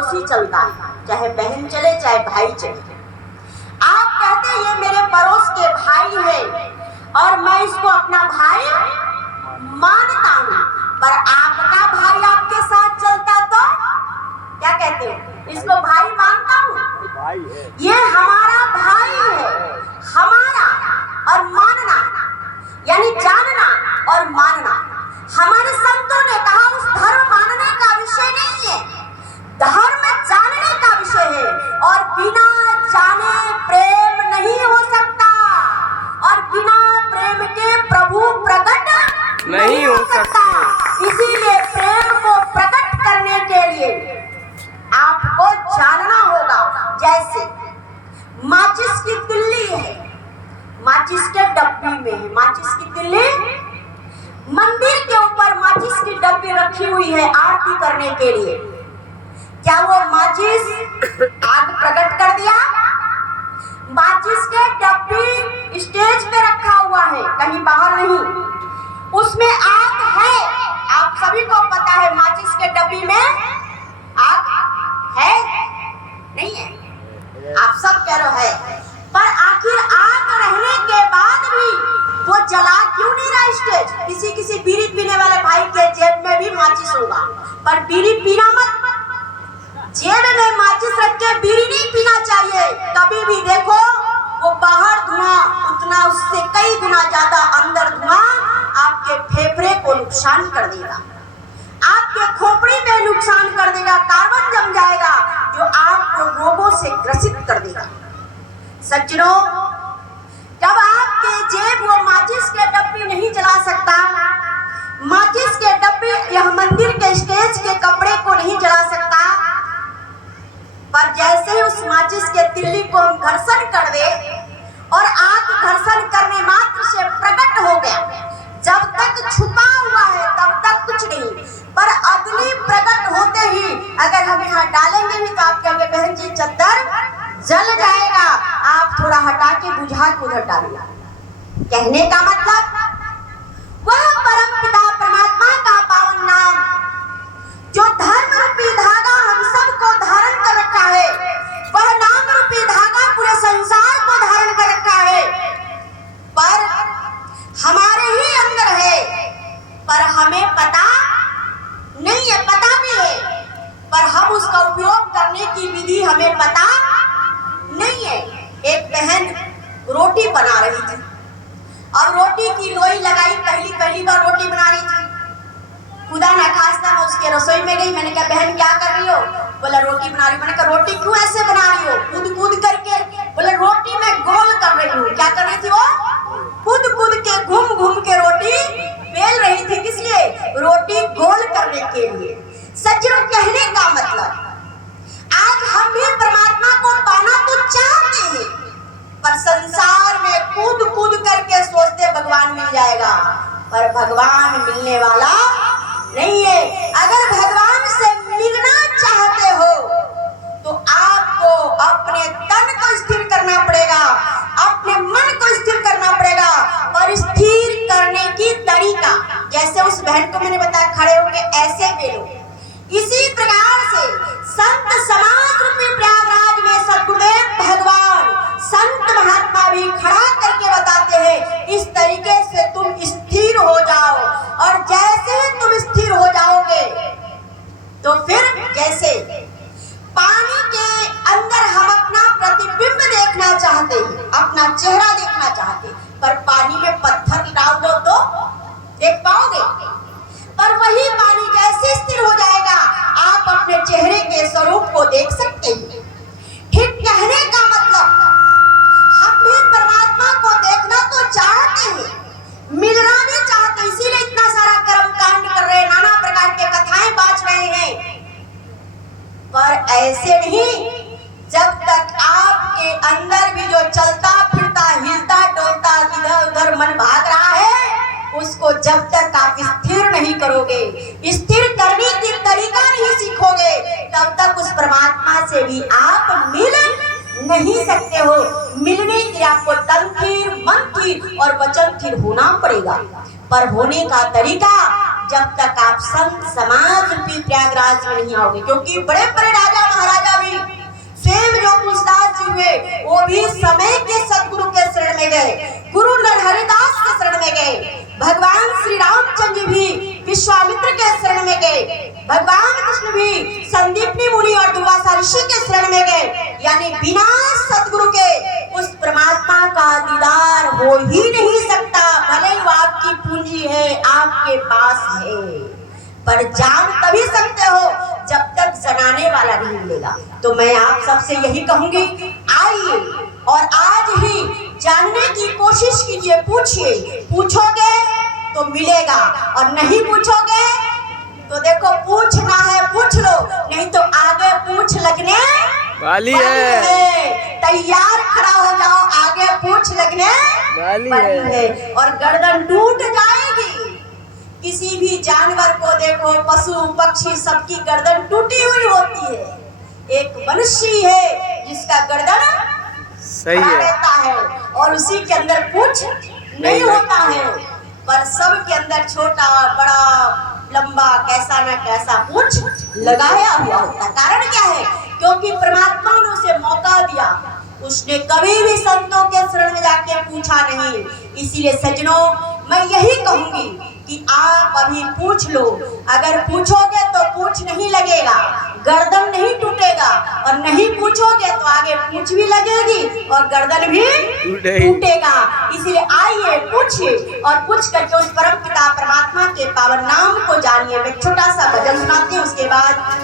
पड़ोसी चलता है, चाहे बहन चले चाहे भाई चले। आप कहते हैं ये मेरे पड़ोस के भाई है और मैं इसको अपना भाई मानता हूँ, पर आपका भाई आपके साथ चलता तो क्या कहते हो? इसको भाई मानता हूँ? ये हमारा भाई है। हमारा और मानना यानी जानना और मानना। हमारे संतों ने कहा उस धर्म मानने का विषय नहीं है, धर्म जानने का विषय है। और बिना जाने प्रेम नहीं हो सकता, और बिना प्रेम के प्रभु प्रकट नहीं हो सकता। इसीलिए प्रेम को प्रकट करने के लिए आपको जानना होगा। जैसे माचिस की तिल्ली है, माचिस के डब्बी में है, माचिस की तिल्ली मंदिर के ऊपर माचिस की डब्बी रखी हुई है आरती करने के लिए। क्या वो माचिस आग प्रकट कर दिया? माचिस के डब्बी स्टेज पे रखा हुआ है, कहीं बाहर नहीं, उसमें आग है। आप सभी को पता है माचिस के डब्बी में आग है नहीं है? आप सब कह रहे हैं, पर आखिर आग रहने के बाद भी वो जला क्यों नहीं रहा स्टेज? किसी बीड़ी पीने वाले भाई के जेब में भी माचिस होगा, पर बीड़ी पीना मत। जेब में माचिस रख के बीड़ी नहीं पीना चाहिए। कभी भी देखो वो बाहर धुआं उतना उससे कई गुना ज्यादा अंदर धुआं आपके फेफड़े को नुकसान कर देगा, आपके खोपड़ी में नुकसान कर देगा, कार्बन जम जाएगा जो आपको रोगों से ग्रसित कर देगा। सज्जनों, जब आपके जेब वो माचिस के डब्बी नहीं जला सकता, माचिस के डब्बी यह मंदिर के स्टेज के कपड़े को नहीं जला सकता, पर जैसे ही उस माचिस के तिल्ली को हम घर्षण कर दे और आग घर्षण करने मात्र से प्रकट हो गया, जब तक छुपा हुआ है तब तक कुछ नहीं, पर अग्नि प्रकट होते ही अगर हम यहाँ डालेंगे भी तो आप कहेंगे बहन जी चद्दर जल जाएगा, आप थोड़ा हटा के बुझा के उधर डालिए। कहने का मतलब वह परम पिता परमात्मा का पावन नाम जो धर्म रूपी धागा हम सबको धारण कर रखा है, वह नाम रूपी धागा पूरे संसार को धारण कर रखा है, पर हमारे ही अंदर है, पर हमें पता नहीं है। पता भी है पर हम उसका उपयोग करने की विधि हमें पता नहीं है। एक बहन रोटी बना रही थी और रोटी की लोई लगाई, पहली बार रोटी बना रही थी। खुदा ना खास्ता मैं उसके रसोई में गई, मैंने कहा बहन क्या कर रही हो? बोला रोटी बना रही हूँ। मैंने कहा रोटी क्यों ऐसे बना रही हो? कूद करके? बोला रोटी मैं गोल कर रही हूँ। क्या कर रही थी वो? कूद के घूम के रोटी बेल रही थी। किस लिए? रोटी गोल करने के लिए। सज्जनों, कहने का मतलब आज हम भी परमात्मा को पाना तो चाहते हैं, पर संसार में कूद करके सोचते भगवान मिल जाएगा, पर भगवान मिलने वाला नहीं है। अगर भगवान से मिलना चाहते हो तो आपको अपने तन को स्थिर करना पड़ेगा, अपने मन को स्थिर करना पड़ेगा। और स्थिर करने की तरीका जैसे उस बहन को मैंने बताया, खड़े होके ऐसे बेलो। इसी प्रकार से संत समाज रूपी प्रयागराज में सद्गुरुदेव भगवान संत महात्मा भी खड़ा करके बताते हैं, इस तरीके से तुम स्थिर हो जाओ। और जैसे तुम स्थिर हो जाओगे तो फिर जैसे पानी के अंदर हम अपना प्रतिबिंब देखना चाहते हैं, अपना चेहरा देखना चाहते हैं, पर पानी में पत्थर डाल दो तो देख पाओगे? पर वही पानी जैसे स्थिर हो जाएगा आप अपने चेहरे के स्वरूप को देख सकते हैं। ठीक कहने का मतलब हम भी परमात्मा को देखना तो चाहते हैं, मिलना भी चाहते, इसीलिए इतना सारा कर्म कांड कर रहे हैं, नाना प्रकार के कथाएं बांट रहे हैं। पर ऐसे नहीं, जब तक आपके अंदर भी जो चलता फिरता हिलता डोलता इधर उधर मन भाग रहा है, उसको जब तक आप स्थिर नहीं करोगे, स्थिर करने की तरीका नहीं सीखोगे, तब तक उस परमात्मा से भी आप मिल नहीं सकते हो। मिलने के लिए आपको तन स्थिर, मन स्थिर और वचन स्थिर होना पड़ेगा। पर होने का तरीका जब तक आप संत समाज रूपी प्रयागराज में नहीं आओगे, क्योंकि बड़े बड़े राजा महाराजा भी स्वयं जो तुलसीदास जी हुए वो भी समय के सदगुरु के शरण में गए, गुरु नरहरिदास के शरण में गए। भगवान श्री रामचंद्र भी विश्वामित्र के शरण में गए, भगवान कृष्ण भी संदीपनी मुनि और दुर्वासा ऋषि के शरण में गए। यानी बिना सदगुरु के उस परमात्मा का दीदार हो ही नहीं सकता। भले ही वो आपकी पूंजी है, आपके पास है, पर जान तभी सकते हो जब तक जनाने वाला नहीं मिलेगा। तो मैं आप सबसे यही कहूंगी, आइए और आज ही जानने की कोशिश कीजिए। पूछिए, पूछोगे तो मिलेगा और नहीं पूछोगे तो देखो पूछना है पूछ लो, नहीं तो आगे पूछ लगने वाली है। तैयार खड़ा हो जाओ, आगे पूछ लगने वाली है और गर्दन टूट जाएगी। किसी भी जानवर को देखो, पशु पक्षी सबकी गर्दन टूटी हुई होती है। एक मनुष्य है जिसका गर्दन सही है रहता है और उसी के अंदर पूछ नहीं होता है, पर सब के अंदर छोटा बड़ा लंबा कैसा न कैसा पूछ लगाया हुआ होता है। कारण क्या है? क्योंकि परमात्मा ने उसे मौका दिया, उसने कभी भी संतों के शरण में जाके पूछा नहीं। इसीलिए सज्जनों, मैं यही कहूंगी कि आप अभी पूछ लो। अगर पूछोगे तो पूछ नहीं लगेगा, गर्दन नहीं टूटेगा, और नहीं पूछोगे तो आगे पूछ भी लगेगी और गर्दन भी टूटेगा। इसलिए आइए पूछिए और पूछ करके उस परम पिता परमात्मा के पावन नाम को जानिए। मैं छोटा सा भजन सुनाती हूँ, उसके बाद